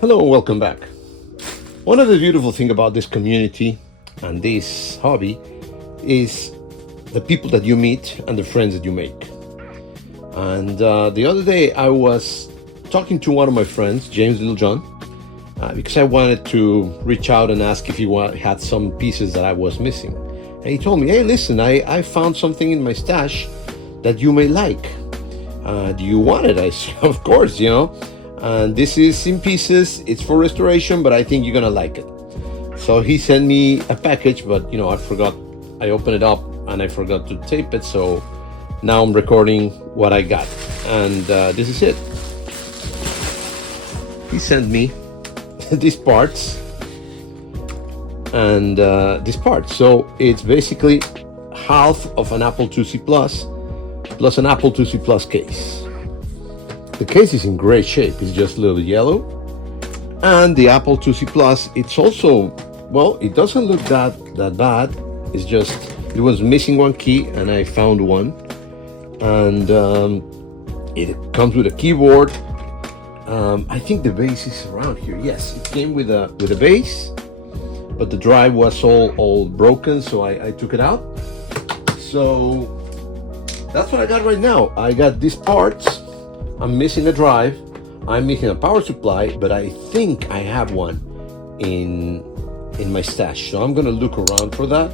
Hello and welcome back. One of the beautiful things about this community and this hobby is the people that you meet and the friends that you make. And the other day I was talking to one of my friends, James Littlejohn, because I wanted to reach out and ask if he had some pieces that I was missing. And he told me, hey, listen, I found something in my stash that you may like. Do you want it? I said, of course, And this is in pieces. It's for restoration, but I think you're gonna like it. So he sent me a package, but I forgot. I opened it up and I forgot to tape it. So now I'm recording what I got, and this is it. He sent me these parts and this part. So it's basically half of an Apple IIc plus an Apple IIc Plus case. The case is in great shape. It's just a little yellow. And the Apple IIc Plus, it's also, well, it doesn't look that bad. It's just, it was missing one key and I found one. And it comes with a keyboard. I think the base is around here. Yes, it came with a base, but the drive was all broken, so I took it out. So that's what I got right now. I got these parts. I'm missing a drive, I'm missing a power supply, but I think I have one in my stash. So I'm gonna look around for that,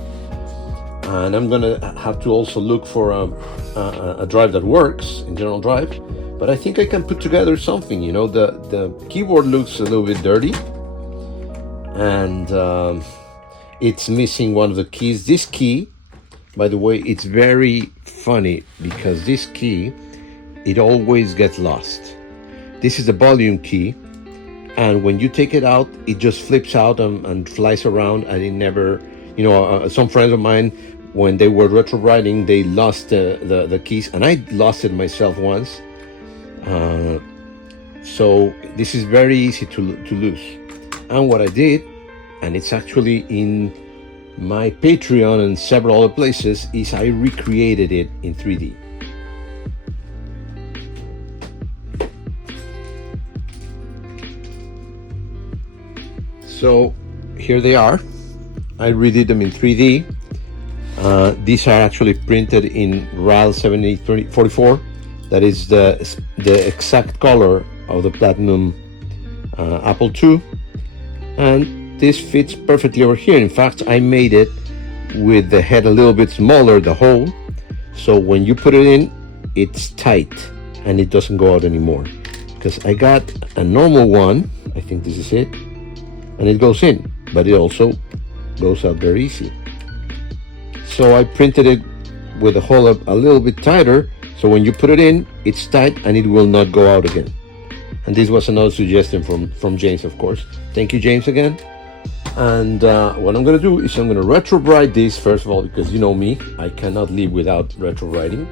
and I'm gonna have to also look for a drive that works in general drive. But I think I can put together something. The keyboard looks a little bit dirty, and it's missing one of the keys. This key, by the way, it's very funny because this key, it always gets lost. This is the volume key, and when you take it out, it just flips out and flies around, and it never, some friends of mine, when they were retro writing, they lost the keys, and I lost it myself once. So this is very easy to lose. And what I did, and it's actually in my Patreon and several other places, is I recreated it in 3D. So here they are. I redid them in 3D. These are actually printed in RAL 7844. That is the exact color of the Platinum Apple II. And this fits perfectly over here. In fact, I made it with the head a little bit smaller, the hole. So when you put it in, it's tight and it doesn't go out anymore. Because I got a normal one, I think this is it, and it goes in, but it also goes out very easy. So I printed it with the hole up a little bit tighter, so when you put it in, it's tight and it will not go out again. And this was another suggestion from James, of course. Thank you, James, again. And what I'm gonna do is I'm gonna retro write this first of all, because you know me, I cannot live without retro writing.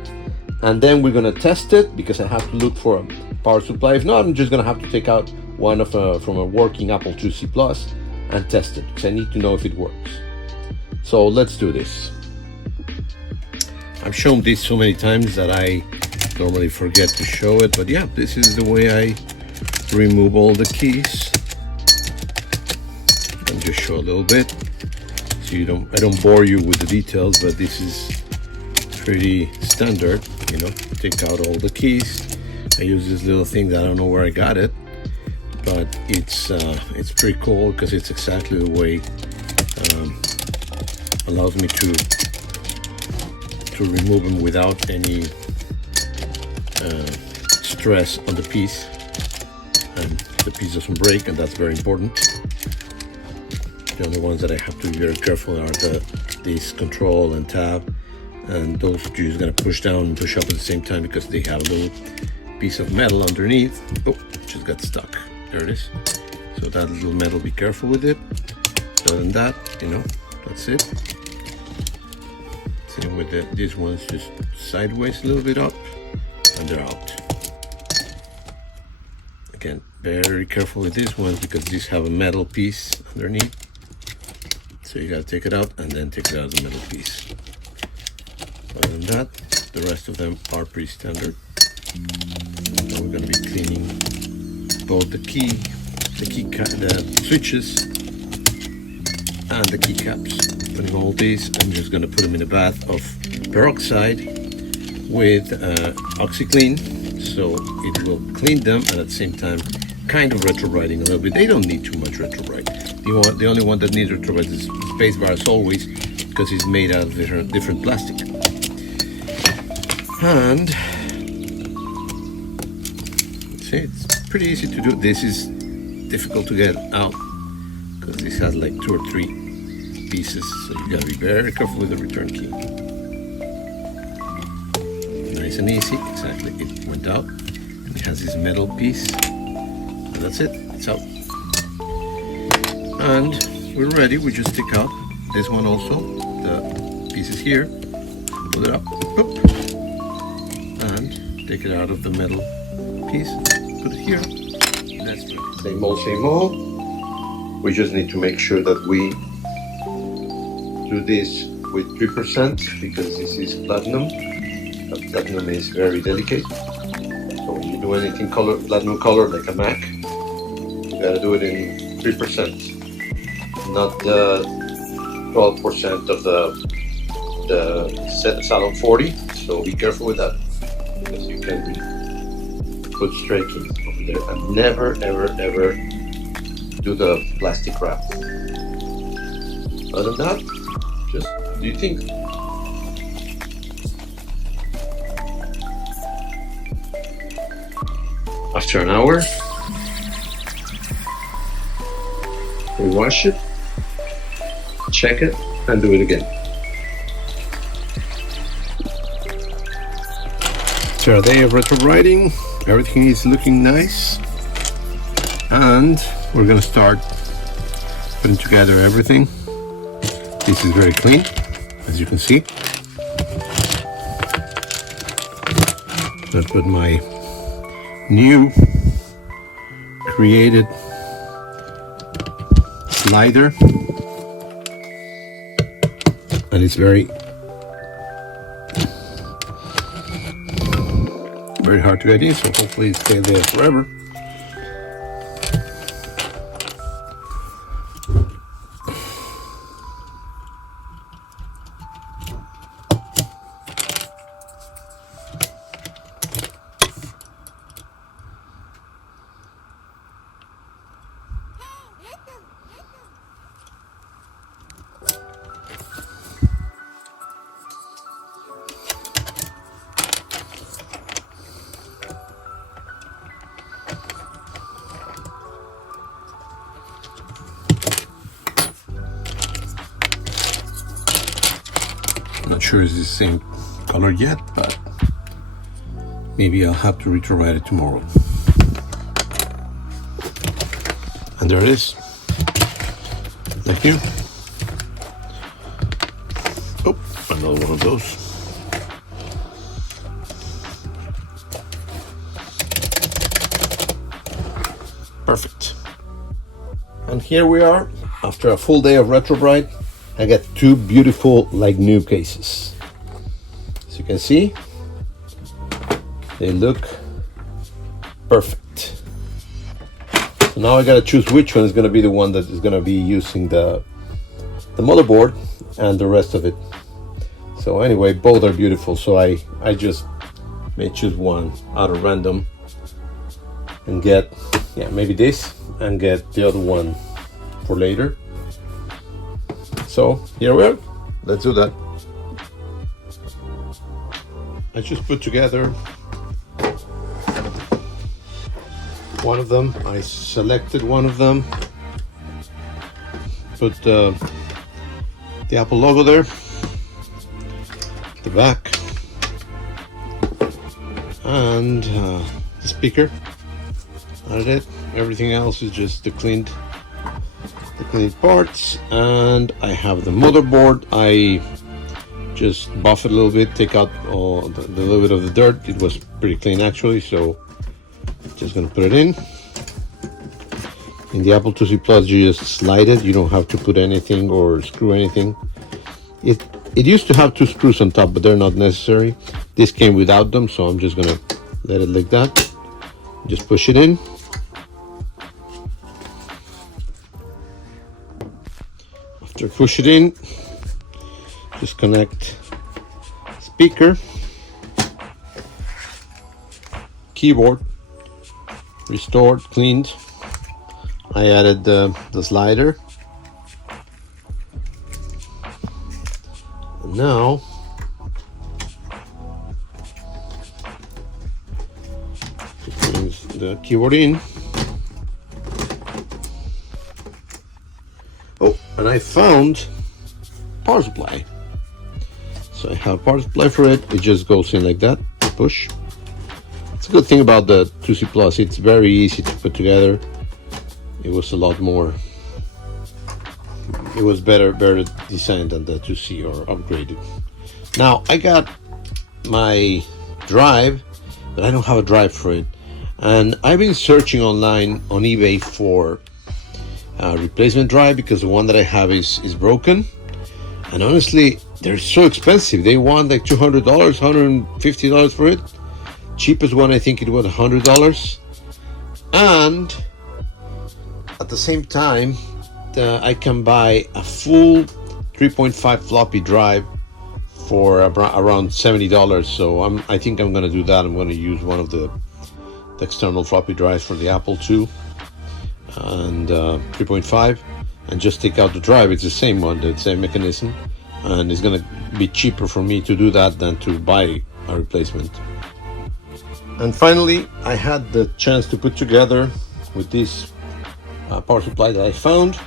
And then we're gonna test it, because I have to look for a power supply. If not, I'm just gonna have to take out one from a working Apple IIc Plus and test it, because I need to know if it works. So let's do this. I've shown this so many times that I normally forget to show it, but yeah, this is the way I remove all the keys. And just show a little bit, so I don't bore you with the details, but this is pretty standard. Take out all the keys. I use this little thing that I don't know where I got it, but it's pretty cool because it's exactly the way allows me to remove them without any stress on the piece, and the piece doesn't break, and that's very important. The only ones that I have to be very careful are this control and tab, and those you're just gonna push down and push up at the same time because they have a little piece of metal underneath. Oh, just got stuck. There it is. So that little metal, be careful with it. Other than that, that's it. Same with these ones, just sideways a little bit up, and they're out. Again, very careful with these ones because these have a metal piece underneath. So you gotta take it out and then take it out of the metal piece. Other than that, the rest of them are pretty standard. Now we're gonna be cleaning both the key the switches and the keycaps. Putting all these, I'm just going to put them in a bath of peroxide with OxyClean, so it will clean them and at the same time kind of retro-writing a little bit. They don't need too much retro-write. The only one that needs retro-write is spacebar as always, because it's made out of different plastic. And see, it's pretty easy to do. This is difficult to get out because this has like 2 or 3 pieces, so you gotta be very careful with the return key. Nice and easy, exactly. It went out, and it has this metal piece, and that's it. It's out, and we're ready. We just take out this one also, the pieces here, put it up, boop, and take it out of the metal piece, put it here. That's it. Same old. We just need to make sure that we do this with 3% because this is platinum. Platinum is very delicate. So when you do anything platinum color like a Mac, you gotta do it in 3%, not the 12% of the Salon 40. So be careful with that because you can put stray keys over there. And never, ever, ever do the plastic wrap. Other than that, just do you think? After an hour, we wash it, check it, and do it again. After a day of retro writing, everything is looking nice, and we're gonna start putting together everything. This is very clean, as you can see. I put my new created slider, and it's very hard to get in, so hopefully it stays there forever. Not sure it's the same color yet, but maybe I'll have to retro-write it tomorrow. And there it is. Thank you. Oh, another one of those. Perfect. And here we are, after a full day of retro-write. I got 2 beautiful like new cases. As you can see, they look perfect. So now I gotta choose which one is gonna be the one that is gonna be using the motherboard and the rest of it. So anyway, both are beautiful. So I just may choose one out of random and get, yeah, maybe this and get the other one for later. So here we are, let's do that. I just put together one of them. I selected one of them, put the Apple logo there, the back, and the speaker. Added it. Everything else is just the cleaned parts, and I have the motherboard. I just buff it a little bit, take out all the little bit of the dirt. It was pretty clean actually, so just gonna put it in. In the Apple IIc Plus, you just slide it. You don't have to put anything or screw anything. It used to have 2 screws on top, but they're not necessary. This came without them, so I'm just gonna let it like that. Just push it in. After push it in, disconnect speaker, keyboard, restored, cleaned. I added the slider. And now the keyboard in. Oh, and I found power supply. So I have power supply for it. It just goes in like that, push. It's a good thing about the 2C Plus. It's very easy to put together. It was a lot more. It was better designed than the 2C or upgraded. Now I got my drive, but I don't have a drive for it. And I've been searching online on eBay for a replacement drive because the one that I have is broken. And honestly, they're so expensive. They want like $200, $150 for it. Cheapest one, I think it was $100. And at the same time, I can buy a full 3.5 floppy drive for around $70. So I think I'm going to do that. I'm going to use one of the external floppy drives for the Apple II and 3.5, and just take out the drive. It's the same one, the same mechanism, and it's going to be cheaper for me to do that than to buy a replacement. And finally, I had the chance to put together with this power supply that I found.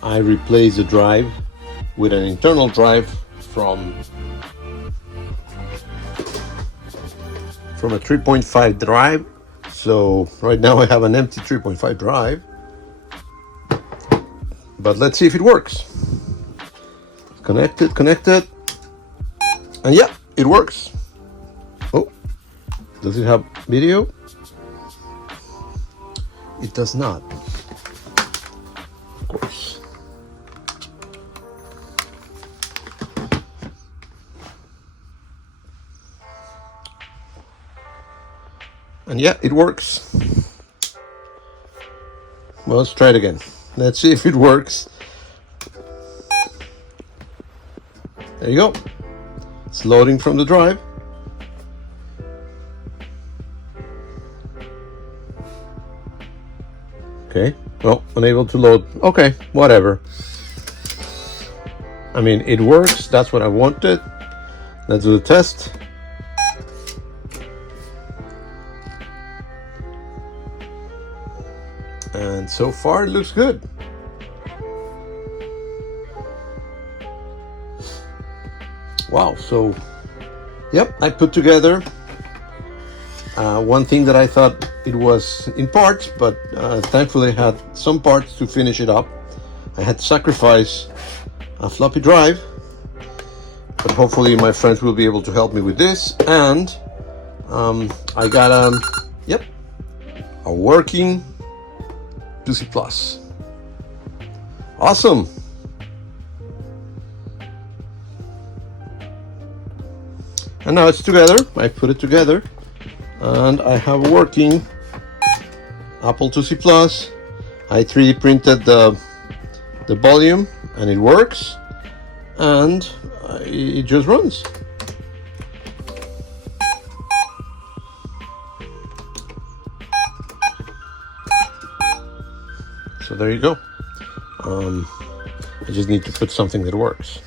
I replaced the drive with an internal drive from a 3.5 drive. So right now I have an empty 3.5 drive, but let's see if it works. Connected, and yeah, it works. Oh, does it have video? It does not, of course. And yeah, it works. Well, let's try it again. Let's see if it works. There you go. It's loading from the drive. Okay. Well, unable to load. Okay, whatever. I mean, it works. That's what I wanted. Let's do the test. And so far it looks good. Wow, so yep, I put together one thing that I thought it was in parts, but thankfully I had some parts to finish it up. I had to sacrifice a floppy drive, but hopefully my friends will be able to help me with this. And I got a working 2C Plus. Awesome. And now it's together. I put it together and I have a working Apple IIc Plus. I 3D printed the volume and it works, and it just runs. So there you go. I just need to put something that works.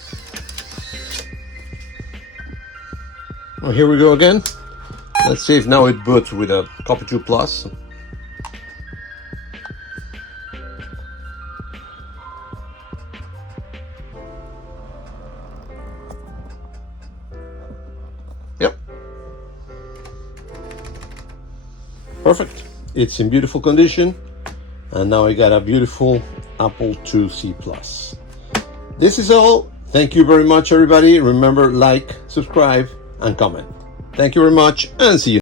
Well, here we go again. Let's see if now it boots with a Copy 2 Plus. Yep. Perfect. It's in beautiful condition. And now I got a beautiful Apple IIc Plus. This is all. Thank you very much, everybody. Remember, like, subscribe, and comment. Thank you very much, and see you.